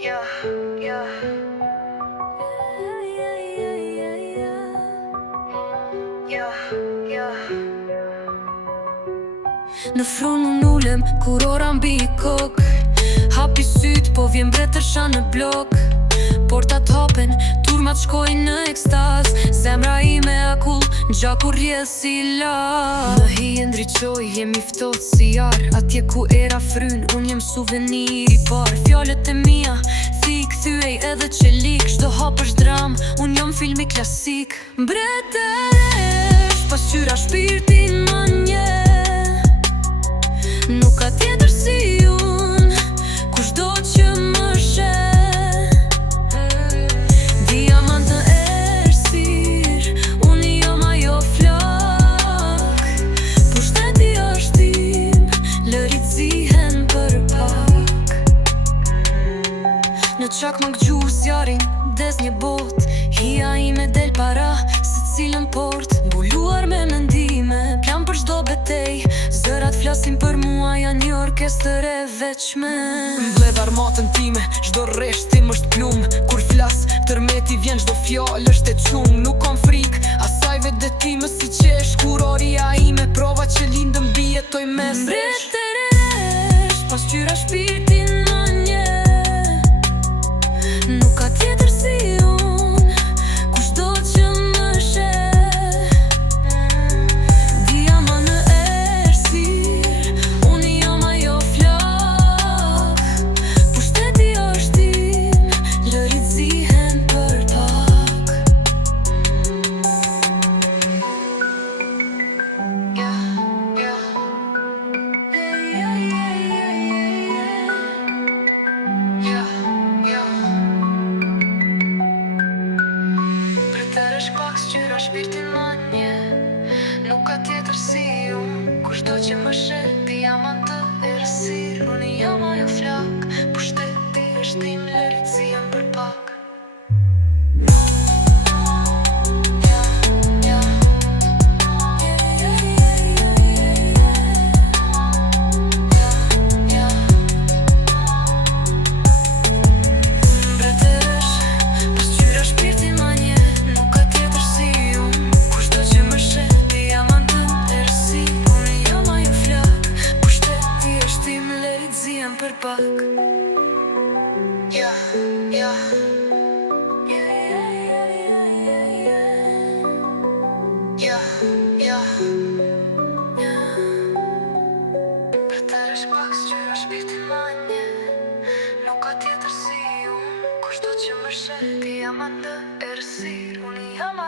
Yeah, yeah. Në fronë n'ullem, kur ora mbi I kok Hapi syt, po vjen mbretërsha në blok Portat hapen, turmat shkojnë në ekstaz Zemra ime akull, gjaku rjedh si las Në hije ndriqoj, jemi ftoht si jar Atje ku era fryn, unë jem suvenir I par Fjallet e mia, thik, thyej edhe qelik Shdo hap është dram, unë jam filmi klasik Mbretëresh, pas qyra shpirtin më nje Nuk ka tjetër si unë, kushdo që më sheh Diamant në errësirë, unë jam ajo flak Pushteti është im, lërit zihen për pak Në qak më gju zjarin, des një bot Hia ime del para, se cilën port Mbuluar me mendime, plan për shdo betej Zërat flasin për mua, janë një orkestër e veçme Mbledh armatën time, çdo rresht tim është plum Kur flas, tërmeti vjen çdo fjallë është e qum Nuk kam frik, asaj vedetime si qesh Kur oria ime prova që lindëm bijetoj mes Mbretëresh, pas qyra shpirtin më nje Nuk ka tjetër si unë, kushdo që më sheh Diamant në errësirë, unë jam ajo flak Pushteti është im, lërit zihen për pak Mbretëresh pak s'qyra shpirtin më nje Nuk ka tjetër si unë, kushdo që më sheh Diamant të errësirë, unë jam ajo flak Pushteti është im, lërit zihen për pak për pak Yeah, yeah Mbretëresh pak s'qyra shpirtin më nje Nuk ka tjetër si unë, kushdo që më sheh Diamant në errësirë, unë jam